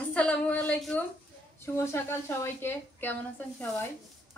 আসসালামু আলাইকুম, শুভ সকাল সবাইকে। কেমন আছেন সবাই?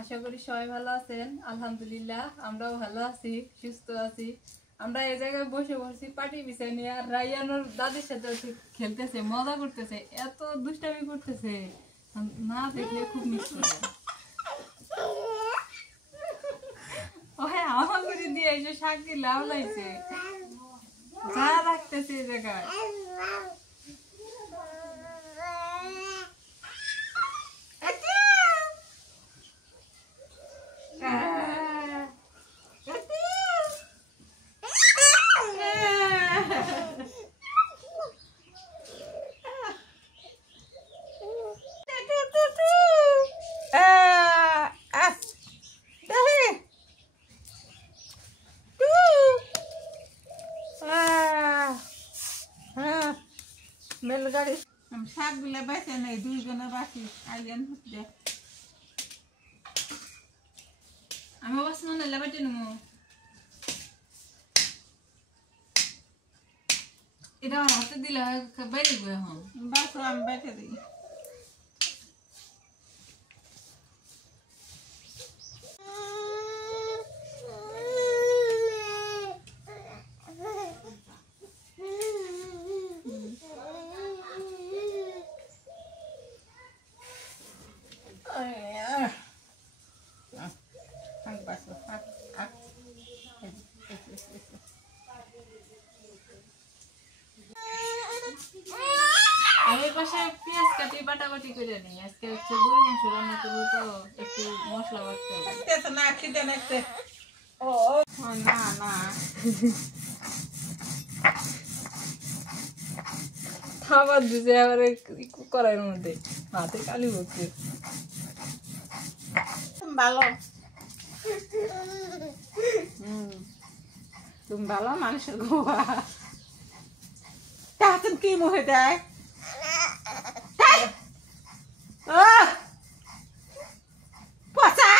আশা করি সবাই ভালো আছেন। আলহামদুলিল্লাহ আমরাও ভালো আছি, সুস্থ আছি। আমরা এই জায়গায় বসে বসে পাটি বিছাই নিয়ে আর রাইয়ানোর দাদির সাথে খেলতেছে, মজা করতেছে, এত দুষ্টামি করতেছে না দেখলে খুব মিস করে। ও হ্যাঁ, আমার করে দিয়ে এসে সাক্ষী লাভ লাইছে, যা রাখতেছে এই জায়গায়। বেলগাড়ি শাকগুলো বেঁচে নেই, দুইজনে বাকি আইলেন। আমি অবশ্য মনে লেবাইতে নেবো, এটা হাতে দিলে বাইরে এখন বাসো আমি বেঁচে দিই। আমি পাশে পেঁয়াজ কাটি বাটাবাটি করে নিই। আজকে হচ্ছে গরু মাংস রান্না করবো, তো একটু মশলা বাটতে হবে। না খিদে নেছে। ও না না খাবার দিছে এবারে করার মধ্যে হাতে কালি হচ্ছে। ভালো, তুমি ভালো মানুষের গোয়া তাহাতন কি মুহে দেয়। পচা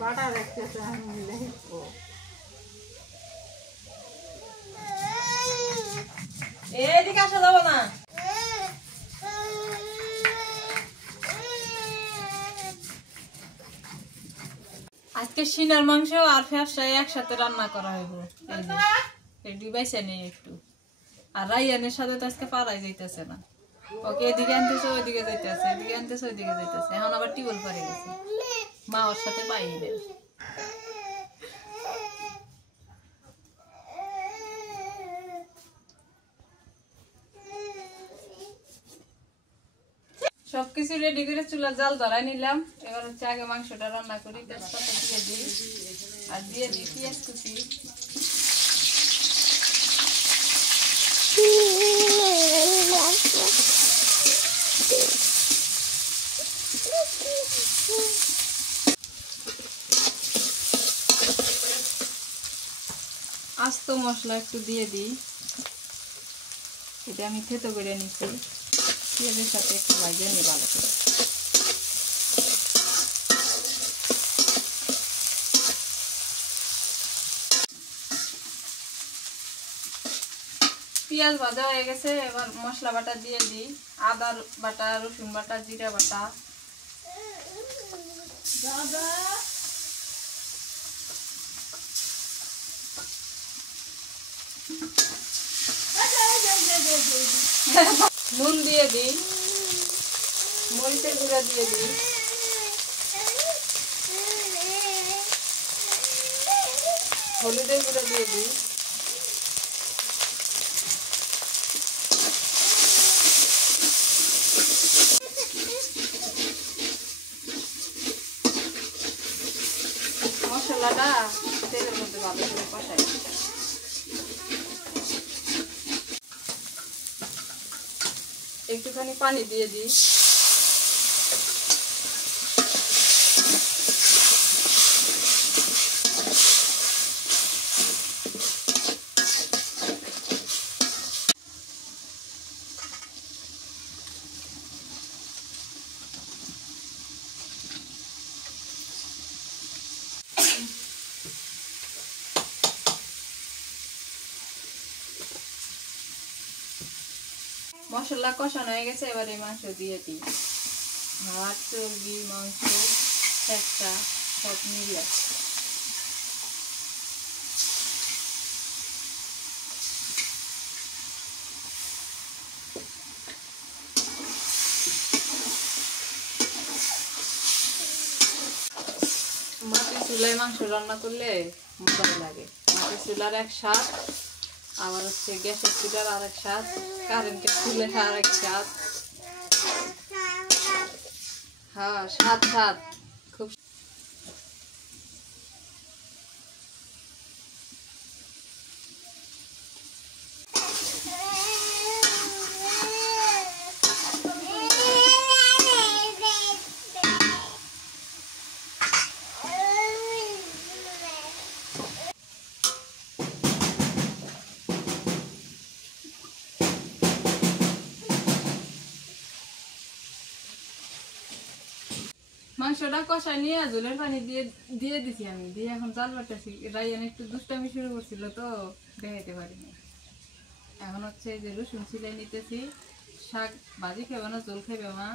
বাটা দেখতেছে আমি মিলে এদিকে আসা যাবো না। আজকে সিনার মাংস আর ফ্যাপসাই একসাথে রান্না করা হইব। এই ডিভাইসে নেই একটু, আর রাইয়ানের সাথে তো আজকে পারাই যাইতেছে না। ওকে এদিকে আনতেছে, ওইদিকে যাইতেছে, এদিকে আনতেছে, ওইদিকে যাইতেছে। এখন আবার টিউবওয়েল পারে গেছে, মা ওর সাথে বাইরে। সবকিছু রেডি করে চুলা জাল ধরাই নিলাম। এবার হচ্ছে আগে মাংসটা রান্না করি। তেজপাতা দিয়ে দিই আর দিয়ে দিই পেঁয়াজ কুচি। আস্ত মশলা একটু দিয়ে দিই, এটা আমি থেতো করে নিচ্ছি। পেঁয়াজের সাথে একটু ভাজিয়ে নিই ভালো করে। পেঁয়াজ ভাজা হয়ে গেছে, এবার মশলা বাটা দিয়ে দিই। আদা বাটা, রসুন বাটা, জিরা বাটা। নুন দিয়ে দিই, মরিচের গুঁড়া দিয়ে দিই, হলুদের গুঁড়া দিয়ে দিই, মশলাটা তেলের মধ্যে ভালো করে কষাই। একটুখানি পানি দিয়ে দিই। মশলা কষানো হয়ে গেছে, এবার এই মাংস দিয়ে দিই। হাড়, চর্বি, মাংস, একটা সব মিলিয়ে। মাটির চুলায় মাংস রান্না করলে মজাই লাগে। মাটির চুলার এক স্বাদ, আবার হচ্ছে গ্যাসের চুলার আর এক স্বাদ, কারেন্টের চুলার আর এক স্বাদ। হ্যাঁ, স্বাদ স্বাদ খুব। মাংসটা কষা নিয়ে ঝোলের পানি দিয়ে দিয়ে দিছি আমি, দিয়ে এখন জাল বাড়তেছি। রাইয়ান একটু দুষ্টামি শুরু করছিল তো দেখাইতে পারিনি। এখন হচ্ছে যে রসুন ছিলে নিতেছি। শাক ভাজি খাবে না, ঝোল খাবে মা?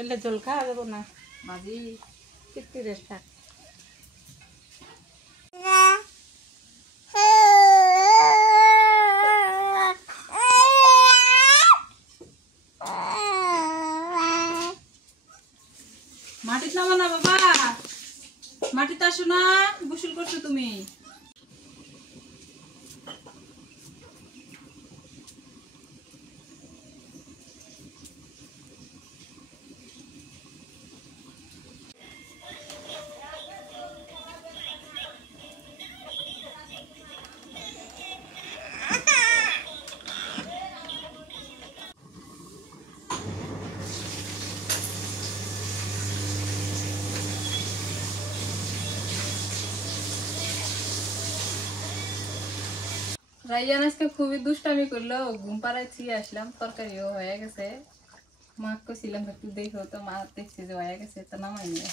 এলে জল খাওয়া যাবো না, ভাজি চিত্তিরের শাক। মাটিতে নামো না বাবা, মাটিতে আসো না, গোসল করছো তুমি। রাইয়ান আজকে খুবই দুষ্টামি করলো, ঘুম পাড়াইছি, আসলাম, তরকারিও হয়ে গেছে। মা কইছিলাম একটু দেখো, তো মা দেখছে যে হয়ে গেছে, তো নামাই নিয়ে।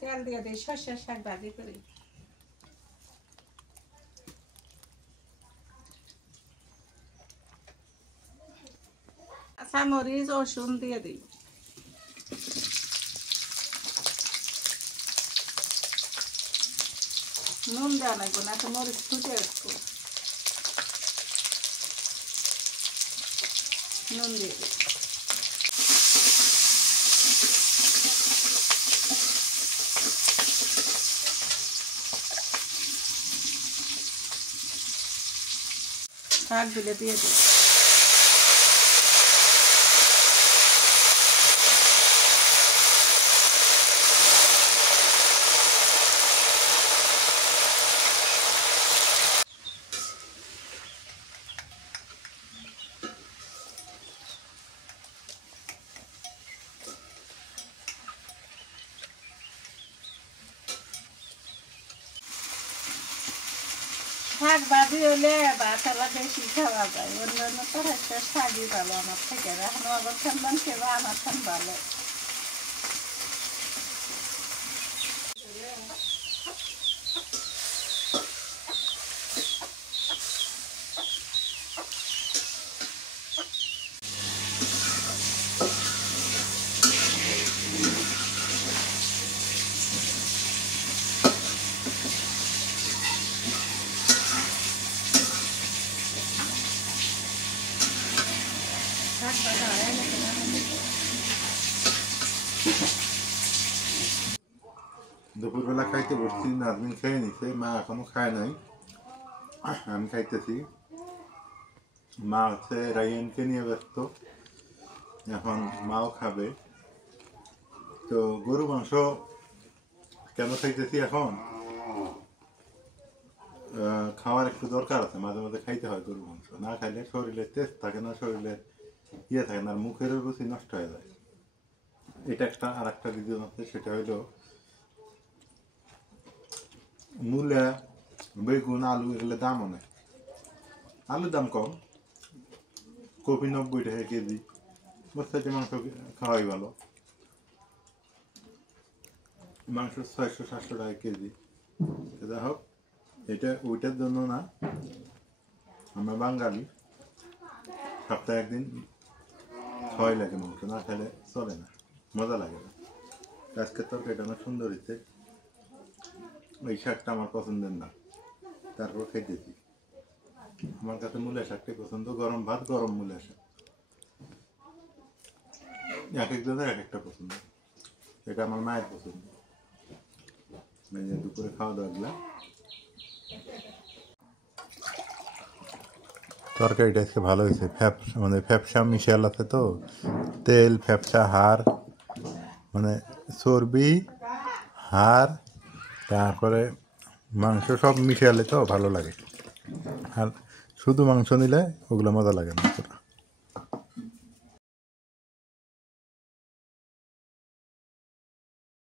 তেল দিয়ে দিই, সর্ষের শাক ভাজি করি। কাঁচা মরিচ, রসুন দিয়ে দিই। নুন দেওয়া লাগবে না, তো মরিচ ফুটে রাখবো। নুন দিয়ে দিই। শাকগুলো দিয়ে দিই। শাক ভাজি হলে ভাতলা বেশি খাওয়া যায়, অন্যান্য তরকারিটা শাকই ভালো আমার থেকে। এখন আবার খান সেবা আমার খান ভালো। দুপুরবেলা খাইতে বসছি, নাজমিন খেয়ে নিছে, মা এখনো খায় নাই, আমি খাইতেছি। মা হচ্ছে রাইয়ানকে নিয়ে ব্যস্ত, এখন মাও খাবে। তো গরু মাংস কেন খাইতেছি এখন, খাওয়ার একটু দরকার আছে, মাঝে মাঝে খাইতে হয় গরু মাংস। না খাইলে শরীরের তেজ থাকে না, শরীরের ইয়ে থাকে না, আর মুখের রুচি নষ্ট হয়ে যায়। এটা একটা। আর একটা রিজন আছে, সেটা হইলো মূলা, বেগুন, আলু এগুলো দাম অনেক। আলুর দাম কম, কপি 90 টাকা কেজি, বস্তাতে মাংস খাওয়াই ভালো। মাংস 600-700 টাকা কেজি। যা হোক, এটা ওইটার জন্য না, আমরা বাঙালি, সপ্তাহে একদিন খাওয়াই লাগে মাংস, না খেলে চলে না, মজা লাগে না। আজকের তরকারিটা আমার সুন্দর হচ্ছে। এই শাকটা আমার পছন্দের না, তারপর খাইতেছি। আমার কাছে মূলা শাকটাই পছন্দ, গরম ভাত, গরম মূলা শাক, এক একজনের এক একটা পছন্দ। এটা আমার মায়ের পছন্দ। দুপুরে খাওয়া দাওয়া দিলাম। তরকারিটা আজকে ভালো হয়েছে। মানে ফ্যাপসা মিশাল আছে তো, তেল, ফ্যাপসা, হাড়, মানে চর্বি, হাড়, তারপরে মাংস সব মিশালে তো ভালো লাগে। আর শুধু মাংস নিলে ওগুলো মজা লাগে না।